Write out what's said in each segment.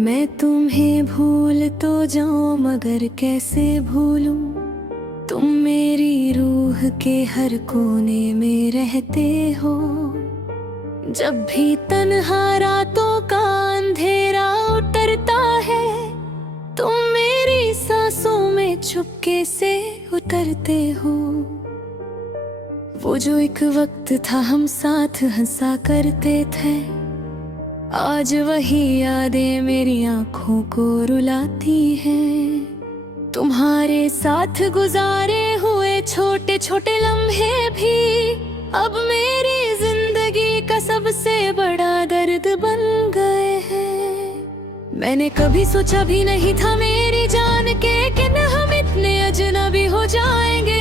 मैं तुम्हें भूल तो जाऊं मगर कैसे भूलूं। तुम मेरी रूह के हर कोने में रहते हो। जब भी तन्हा रातों का अंधेरा उतरता है, तुम मेरी सांसों में चुपके से उतरते हो। वो जो एक वक्त था हम साथ हंसा करते थे, आज वही यादें मेरी आंखों को रुलाती हैं। तुम्हारे साथ गुजारे हुए छोटे छोटे लम्हे भी अब मेरी जिंदगी का सबसे बड़ा दर्द बन गए हैं। मैंने कभी सोचा भी नहीं था मेरी जान के कि हम इतने अजनबी हो जाएंगे।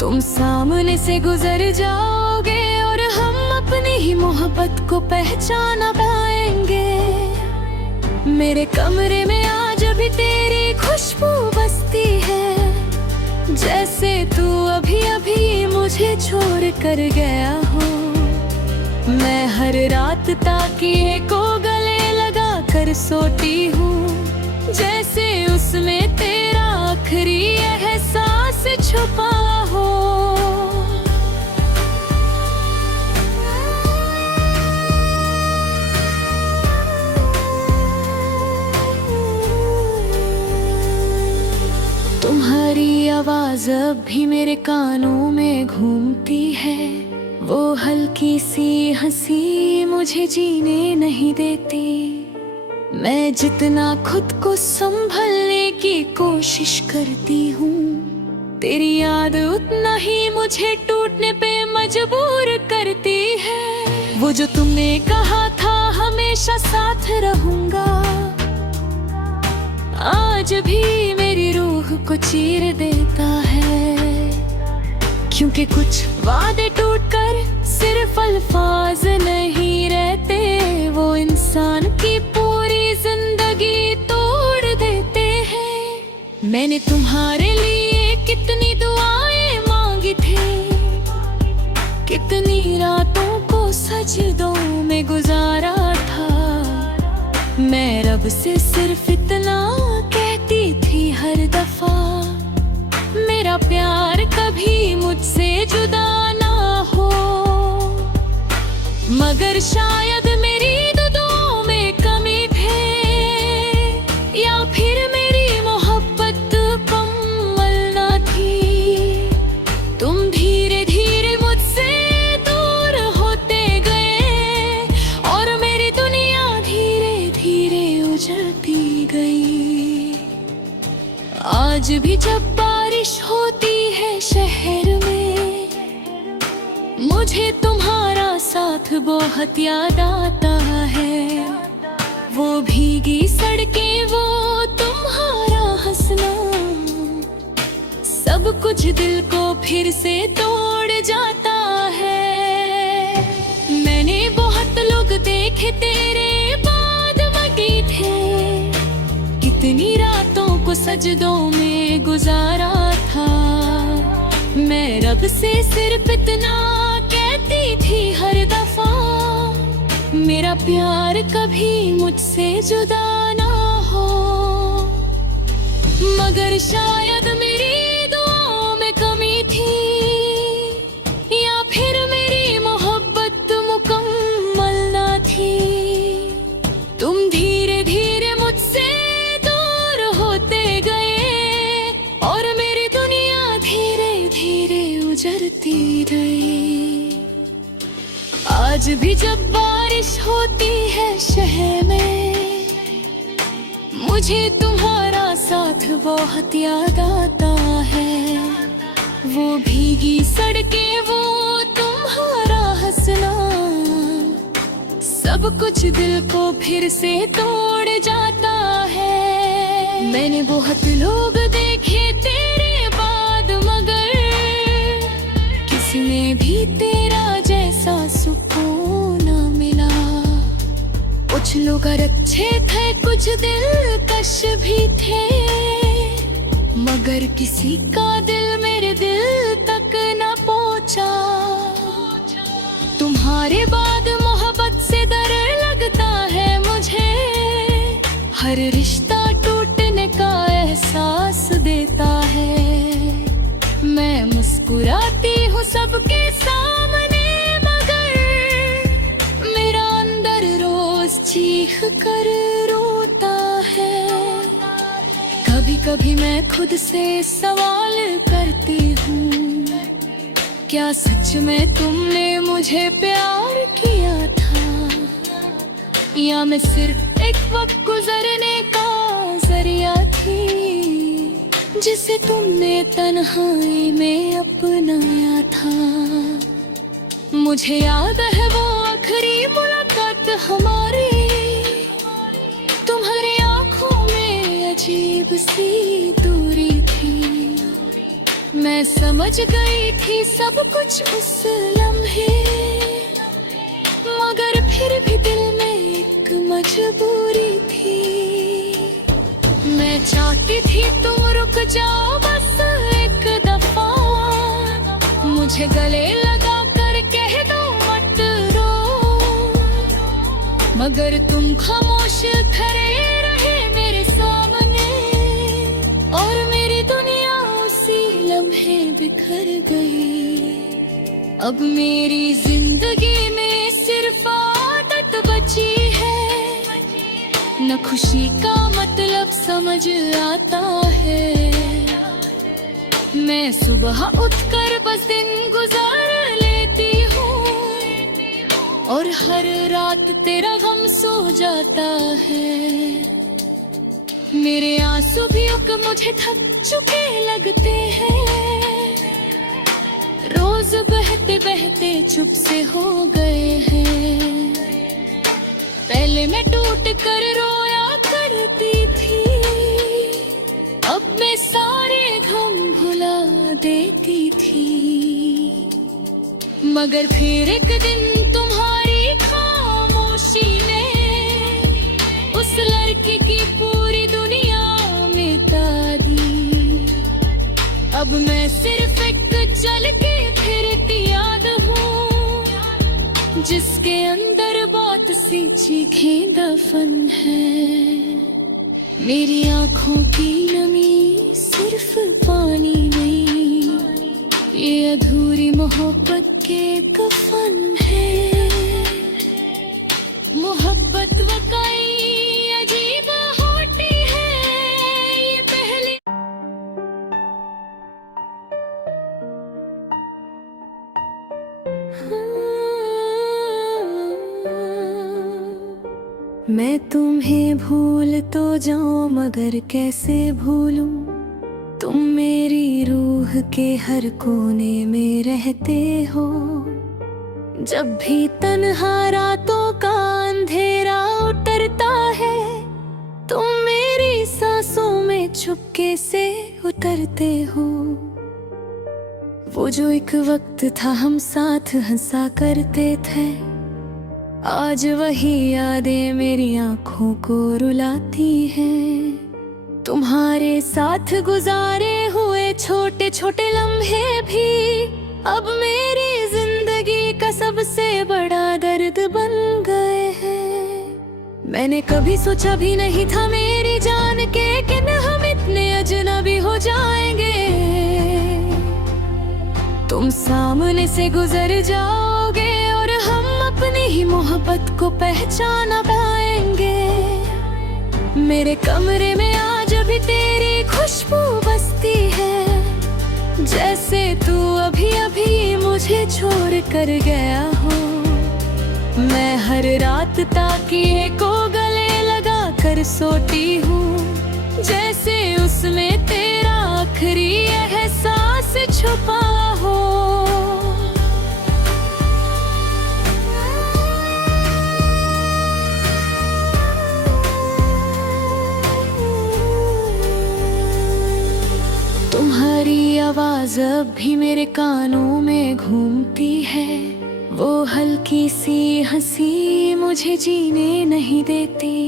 तुम सामने से गुजर जाओगे और हम अपनी ही मोहब्बत को पहचाना पाएंगे। मेरे कमरे में आज भी तेरी खुशबू बसती है, जैसे तू अभी अभी मुझे छोड़ कर गया हो। मैं हर रात ताकिए को गले लगा कर सोती हूँ, जैसे उसमें तेरा आखिरी एहसास छुपा हो। तुम्हारी आवाज अब भी मेरे कानों में घूमती है। वो हल्की सी हंसी मुझे जीने नहीं देती। मैं जितना खुद को संभलने की कोशिश करती हूँ, तेरी याद उतना ही मुझे टूटने पे मजबूर करती है। वो जो तुमने कहा था हमेशा साथ रहूंगा, आज भी मेरी रूह को चीर देता है। क्योंकि कुछ वादे टूटकर सिर्फ अल्फाज नहीं रहते, वो इंसान की पूरी जिंदगी तोड़ देते हैं। मैंने तुम्हारे लिए कितनी दुआएं मांगी थी, कितनी रातों को सजदों में गुजारा था। मैं रब से सिर्फ इतना कहती थी हर दफा, मेरा प्यार कभी मुझसे जुदा ना हो। मगर शायद मेरी दुआओं में कमी थे, या फिर मेरी मोहब्बत मुकम्मल ना थी। तुम धीरे धीरे मुझसे दूर होते गए और मेरी दुनिया धीरे धीरे उजड़ती गई। आज भी जब बारिश होती है शहर में, मुझे तुम्हारा साथ बहुत याद आता है। वो भीगी सड़कें, वो तुम्हारा हंसना, सब कुछ दिल को फिर से तोड़ जाता है। मैंने बहुत लोग देखे तेरे बाद मगी थे, कितनी रातों को सजदों में गुजारा था। मैं रब से सिर्फ इतना कहती थी हर दफा, मेरा प्यार कभी मुझसे जुदा ना हो। मगर शायद मेरी दुआओं में कमी थी, या फिर मेरी मोहब्बत मुकम्मल ना थी। तुम धीरे धीरे मुझसे दूर होते गए और मेरी दुनिया धीरे धीरे उजड़ती गई। आज भी जब बारिश होती है शहर में, मुझे तुम्हारा साथ बहुत याद आता है। वो भीगी सड़कें, वो तुम्हारा हंसना, सब कुछ दिल को फिर से तोड़ जाता है। मैंने बहुत लोग देखे तेरे बाद, मगर किसी ने भी तेरा जैसा सुकून न मिला। कुछ लोग अच्छे थे, कुछ दिलकश भी थे, मगर किसी का दिल मेरे दिल तक न पहुंचा। तुम्हारे बाद मोहब्बत से डर लगता है हर रिश्ता टूटने का एहसास देता है। मैं मुस्कुराती हूँ सबके सामने, मगर मेरा अंदर रोज चीख कर रोता है। कभी कभी मैं खुद से सवाल करती हूँ, क्या सच में तुमने मुझे प्यार किया था, या मैं सिर्फ एक वक्त गुजरने का जरिया थी, जिसे तुमने तन्हाई में अपनाया था। मुझे याद है वो आखिरी मुलाकात हमारी, तुम्हारी आंखों में अजीब सी दूरी थी। मैं समझ गई थी सब कुछ उस लम्हे, मगर फिर भी दिल में एक मजबूरी थी। मैं चाहती थी तुम रुक जाओ बस एक दफा, मुझे गले लगा कर कह दो मत रो, मगर तुम खामोश खड़े रहे मेरे सामने, और मेरी दुनिया उसी लम्हे बिखर गई। अब मेरी जिंदगी में सिर्फ आदत बची है, न खुशी का मतलब समझ आता है। मैं सुबह उठकर बस दिन गुजार लेती हूँ, और हर रात तेरा गम सो जाता है। मेरे आंसू भी अब मुझे थक चुके लगते हैं, रोज बहते बहते चुप से हो गए हैं। पहले मैं टूट कर रोया करती थी, अब मैं सारे गम भुला देती थी, मगर फिर एक दिन तुम्हारी खामोशी ने उस लड़की की पूरी दुनिया मिटा दी। अब मैं सिर्फ एक जल के फिरती याद हूँ, जिसके अंदर बहुत सी चीखें दफन है। मेरी आंखों की नमी सिर्फ पानी नहीं, ये अधूरी मोहब्बत के कफन है। मोहब्बत वकाई अजीब होती है, ये पहली मैं तुम्हें भूल तो जाऊं, मगर कैसे भूलूं, तुम मेरी रूह के हर कोने में रहते हो। जब भी तन्हा रातों का अंधेरा उतरता है, तुम मेरी सांसों में चुपके से उतरते हो। वो जो एक वक्त था हम साथ हंसा करते थे, आज वही यादें मेरी आंखों को रुलाती हैं। तुम्हारे साथ गुजारे हुए छोटे छोटे लम्हे भी अब मेरी जिंदगी का सबसे बड़ा दर्द बन गए हैं। मैंने कभी सोचा भी नहीं था मेरी जान के कि हम इतने अजनबी हो जाएंगे। तुम सामने से गुजर जाओगे और हम अपनी ही मोहब्बत को पहचाना पाएंगे। मेरे कमरे में आज भी तेरी खुशबू बसती है, जैसे तू अभी अभी मुझे छोड़ कर गया हो। मैं हर रात ताकिए को गले लगा कर सोती हूँ, जैसे उसमें तेरा आखिरी एहसास छुपा हो। तुम्हारी आवाज अब भी मेरे कानों में घूमती है, वो हल्की सी हंसी मुझे जीने नहीं देती।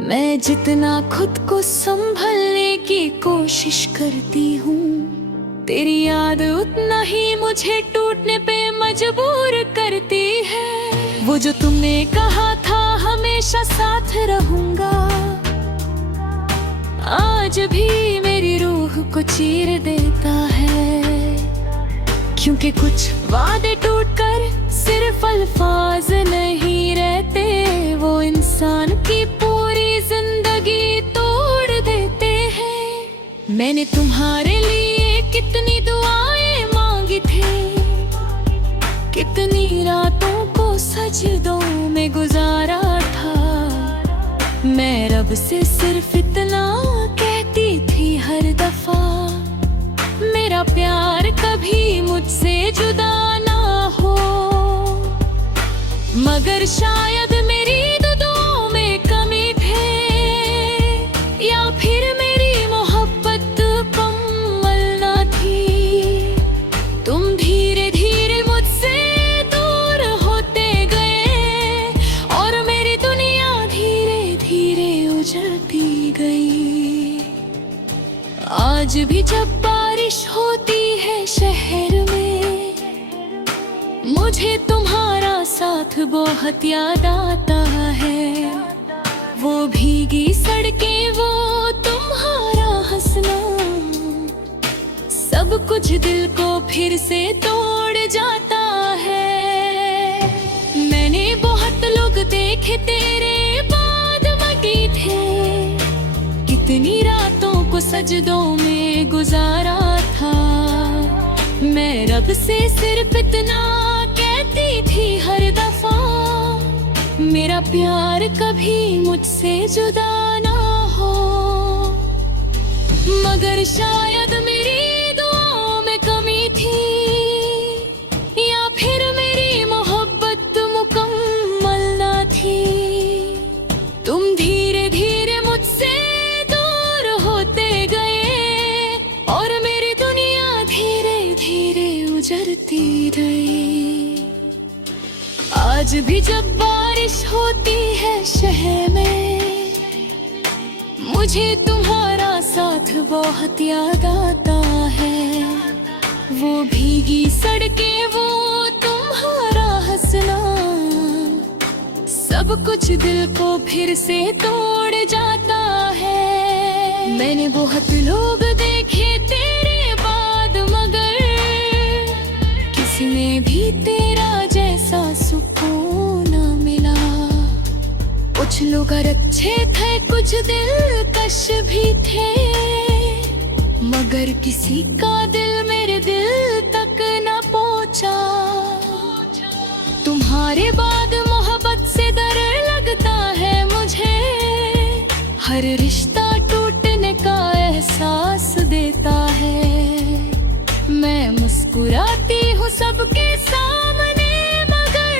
मैं जितना खुद को संभलने की कोशिश करती हूँ, तेरी याद उतना ही मुझे टूटने पे मजबूर करती है। वो जो तुमने कहा था हमेशा साथ रहूंगा, आज भी मेरी रूह को चीर देता है, क्योंकि कुछ वादे टूटकर सिर्फ अल्फाज नहीं रहते, वो इंसान की पूरी जिंदगी तोड़ देते हैं। मैंने तुम्हारे लिए कितनी दुआएं मांगी थी, कितनी रातों को सजदों में गुजारा था। मैं रब से सिर्फ इतना कहती थी हर दफा, मेरा प्यार कभी मुझसे जुदा ना हो। मगर शायद मेरी दुआओं में कमी थे, या फिर मेरी मोहब्बत मुकम्मल ना थी। तुम धीरे धीरे मुझसे दूर होते गए, और मेरी दुनिया धीरे धीरे उजड़ती गई। आज भी जब बारिश होती है शहर में, मुझे तुम्हारा साथ बहुत याद आता है। वो भीगी सड़कें, वो तुम्हारा हंसना, सब कुछ दिल को फिर से तोड़ जाता है। मैंने बहुत लोग देखे तेरे बाद मगी थे, कितनी रातों को सजदों में गुजारा था। मैं रब से सिर्फ इतना कहती थी हर दफा, मेरा प्यार कभी मुझसे जुदा ना हो। मगर शायद मेरी दुआओं में कमी थी, या फिर मेरी मोहब्बत मुकम्मल ना थी। तुम धीरे धीरे मुझसे दूर होते गए, और मेरी दुनिया धीरे धीरे उजड़ती गई। आज भी जब बारिश होती है शहर में, मुझे तुम्हारा साथ बहुत याद आता है। वो भीगी सड़कें, वो तुम्हारा हंसना, सब कुछ दिल को फिर से तोड़ जाता है। मैंने बहुत लोग देखे तेरे बाद, मगर किसी ने भी तेरा जैसा सुकून न मिला। कुछ लोग अच्छे थे, कुछ दिलकश भी थे, मगर किसी का दिल मेरे दिल तक न पहुंचा। तुम्हारे बाद मोहब्बत से डर लगता है मुझे, हर रिश्ता टूटने का एहसास देता है। मैं मुस्कुराती हूँ सबके सामने, मगर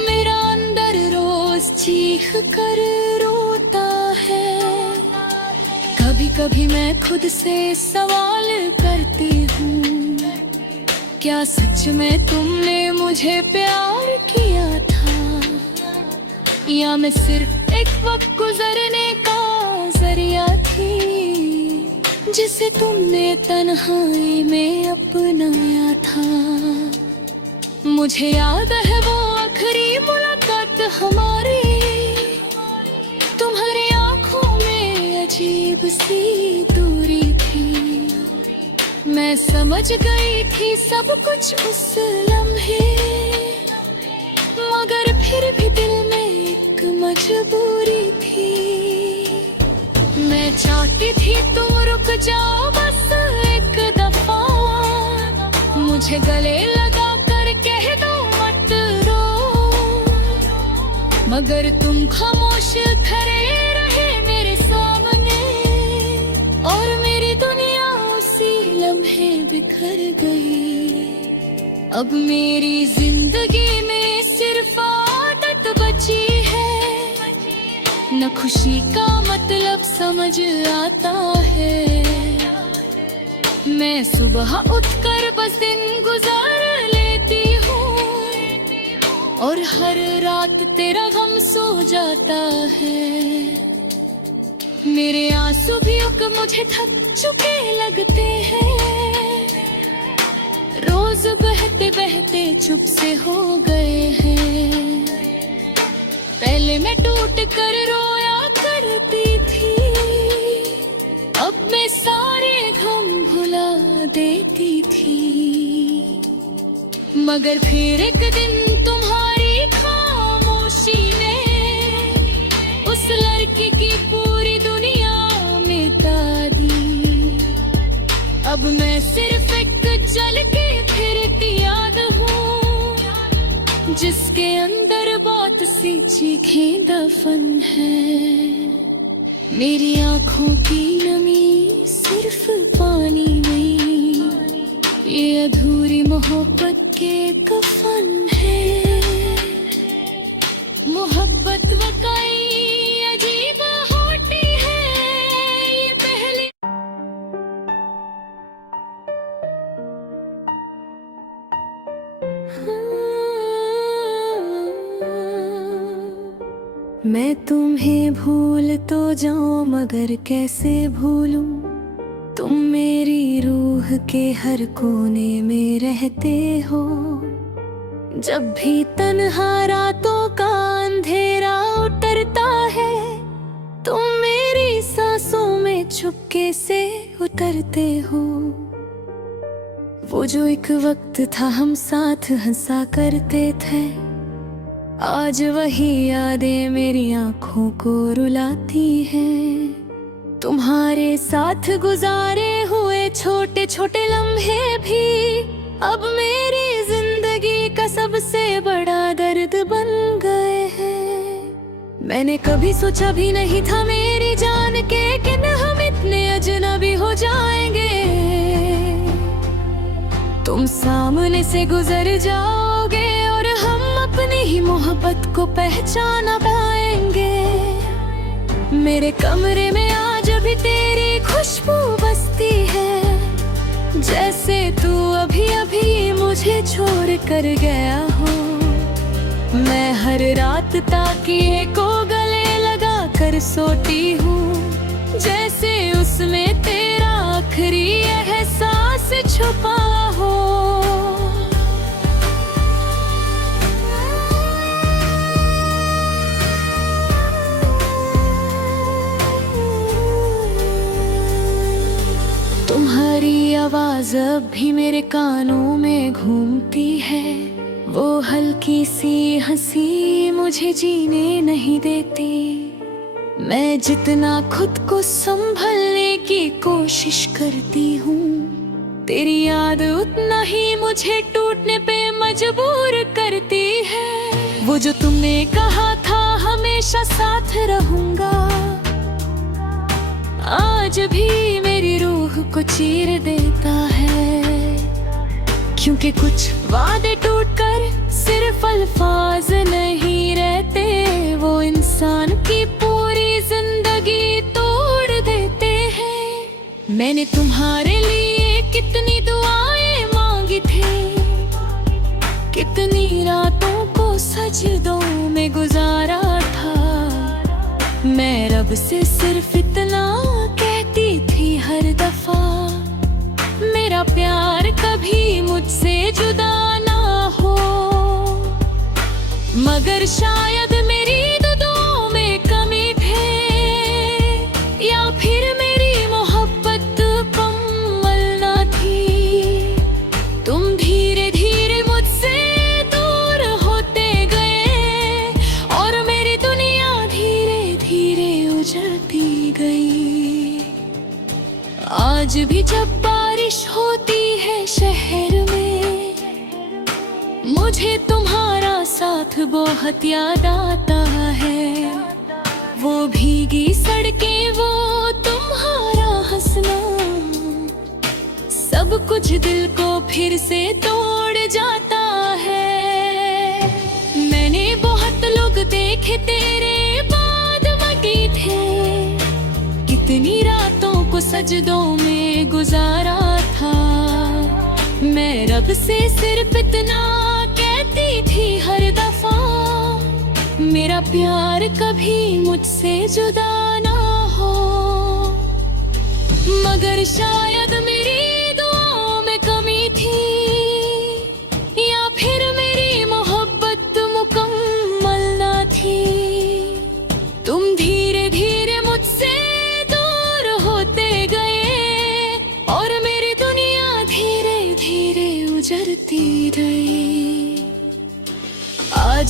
मेरा अंदर रोज चीख कर रोता है। कभी कभी मैं खुद से सवाल करती हूँ, क्या सच में तुमने मुझे प्यार किया था, या मैं सिर्फ एक वक्त गुजरने का जरिया थी, जिसे तुमने तन्हाई में अपनाया था। मुझे याद है वो आखिरी मुलाकात हमारी, तुम्हारी आंखों में अजीब सी दूरी थी। मैं समझ गई थी सब कुछ उस लम्हे, मगर फिर भी दिल में एक मजबूरी थी। मैं चाहती थी तुम रुक जाओ बस एक दफा, मुझे गले लगा कर कह दो मत रो, मगर तुम खामोश खड़े रहे मेरे सामने, और मेरी दुनिया उसी लम्हे बिखर गई। अब मेरी जिंदगी में सिर्फ आदत बची है, न खुशी का मतलब समझ आता है। मैं सुबह उठकर बस दिन गुजार लेती हूँ, और हर रात तेरा गम सो जाता है। मेरे आंसू भी अब मुझे थक चुके लगते हैं, रोज बहते बहते चुप से हो गए हैं। पहले मैं टूट कर रोया करती थी, देती थी। मगर फिर एक दिन तुम्हारी खामोशी ने उस लड़की की पूरी दुनिया मिटा दी। अब मैं सिर्फ एक जल के फिरती याद हूँ, जिसके अंदर बहुत सी चीखें दफन है। मेरी आँखों की नमी सिर्फ पानी नहीं, ये अधूरी मोहब्बत के कफन है। मोहब्बत वकाई अजीब होती है, ये पहली मैं तुम्हें भूल तो जाऊं मगर कैसे भूलूं, तुम मेरी रूह के हर कोने में रहते हो। जब भी तन्हा रातों का अंधेरा उतरता है, तुम मेरी सांसों में चुपके से उतरते हो। वो जो एक वक्त था हम साथ हंसा करते थे, आज वही यादें मेरी आंखों को रुलाती हैं। तुम्हारे साथ गुजारे हुए छोटे छोटे लम्हे भी अब मेरी जिंदगी का सबसे बड़ा दर्द बन गए हैं। मैंने कभी सोचा भी नहीं था मेरी जान के कि हम इतने अजनबी हो जाएंगे। तुम सामने से गुजर जाओगे और हम अपनी ही मोहब्बत को पहचाना पाएंगे। मेरे कमरे में आज भी तेरी खुशबू बसती है, जैसे तू अभी अभी मुझे छोड़ कर गया हो। मैं हर रात ताकिए को गले लगा कर सोती हूँ, जैसे उसमें तेरा आखिरी एहसास छुपा हो। तुम्हारी आवाज अब भी मेरे कानों में घूमती है, वो हल्की सी हंसी मुझे जीने नहीं देती। मैं जितना खुद को संभलने की कोशिश करती हूँ, तेरी याद उतना ही मुझे टूटने पे मजबूर करती है। वो जो तुमने कहा था हमेशा साथ रहूंगा, आज भी मेरी रूह को चीर देता है। क्योंकि कुछ वादे टूटकर सिर्फ अल्फाज नहीं रहते, वो इंसान की पूरी जिंदगी तोड़ देते हैं। मैंने तुम्हारे लिए कितनी दुआएं मांगी थी, कितनी रातों को सजदों में गुजारा था। मैं रब से सिर्फ इतना कहती थी हर दफा, मेरा प्यार कभी मुझसे जुदा ना हो। मगर शायद मेरी दुआओं में कमी थे, या फिर मेरी मोहब्बत मुकम्मल ना थी। तुम धीरे धीरे मुझसे दूर होते गए और मेरी दुनिया धीरे धीरे उजड़ती गई। आज भी जब बारिश होती है शहर में, मुझे तुम्हारा साथ बहुत याद आता है। वो भीगी सड़कें, वो तुम्हारा हंसना, सब कुछ दिल को फिर से तोड़ जाता है। मैंने बहुत लोग देखे तेरे बाद मगी थे, कितनी रातों को सजदों में गुजारा था। मैं रब से सिर्फ इतना कहती थी हर दफा, मेरा प्यार कभी मुझसे जुदा ना हो। मगर शायद मेरी दुआओं में कमी थी, या फिर मेरी मोहब्बत मुकम्मल ना थी। तुम धीरे धीरे मुझसे दूर होते गए और मेरी दुनिया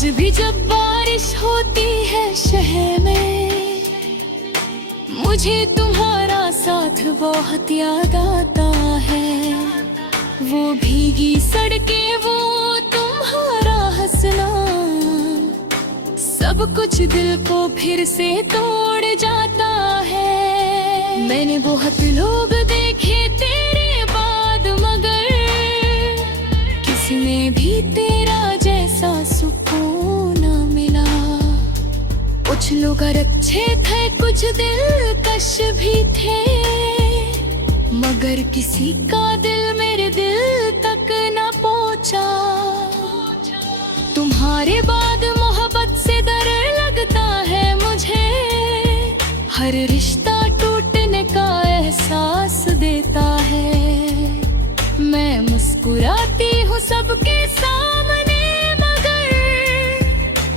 आज भी जब बारिश होती है शहर में, मुझे तुम्हारा साथ बहुत याद आता है। वो भीगी सड़कें, वो तुम्हारा हंसना, सब कुछ दिल को फिर से तोड़ जाता है। मैंने बहुत लोग देखे तेरे बाद, मगर किसी ने भी तेरा जैसा सुकून न मिला। कुछ लोग अच्छे थे, कुछ दिलकश भी थे, मगर किसी का दिल मेरे दिल तक न पहुंचा। तुम्हारे बाद मोहब्बत से डर लगता है मुझे, हर रिश्ता टूटने का एहसास देता है। मैं मुस्कुराती हूँ सबके सामने, मगर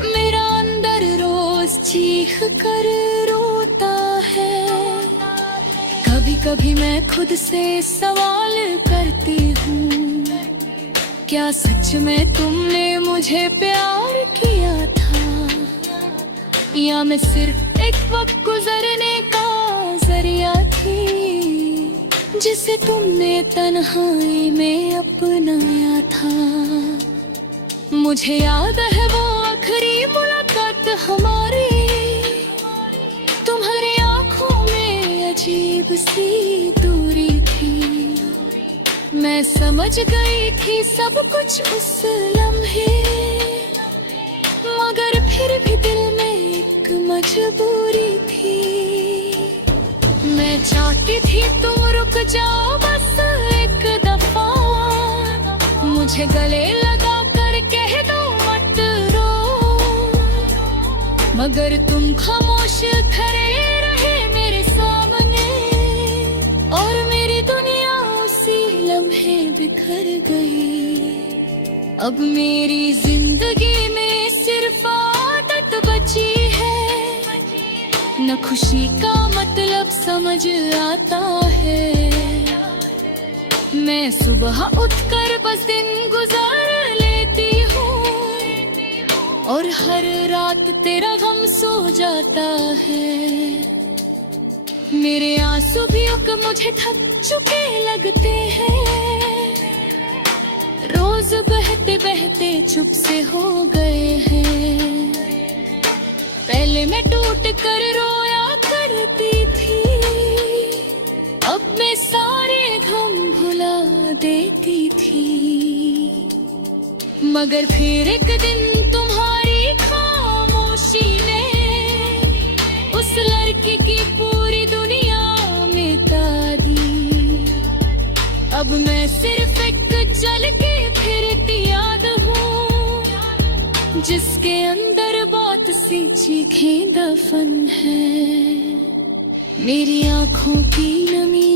मेरा अंदर रोज चीख कर रोता है। कभी कभी मैं खुद से सवाल करती हूँ, क्या सच में तुमने मुझे प्यार किया था, या मैं सिर्फ एक वक्त गुजरने का जरिया थी, जिसे तुमने तन्हाई में अपनाया था। मुझे याद है वो आखिरी मुलाकात हमारी, तुम्हारी आंखों में अजीब सी दूरी थी। मैं समझ गई थी सब कुछ उस लम्हे, मगर फिर भी दिल में एक मजबूरी थी। मैं चाहती थी तुम रुक जाओ बस एक दफा, मुझे गले लगा कर कह दो मत रो, मगर तुम खामोश खड़े रहे मेरे सामने, और मेरी दुनिया उसी लम्हे बिखर गई। अब मेरी जिंदगी में सिर्फ आदत बची है, न खुशी का मतलब समझ आता है। मैं सुबह उठकर बस दिन गुजार लेती हूँ, और हर रात तेरा गम सो जाता है। मेरे आंसू भी अब मुझे थक चुके लगते हैं, रोज बहते बहते चुप से हो गए हैं। पहले मैं टूट कर रोया करती थी, अब मैं सारे गम भुला देती थी, मगर फिर एक दिन तुम्हारी खामोशी ने उस लड़की की पूरी दुनिया मिटा दी। अब मैं सिर्फ एक जल के फिरती याद हूँ, जिसके अंदर बहुत सी चीखें दफन है। मेरी आंखों की नमी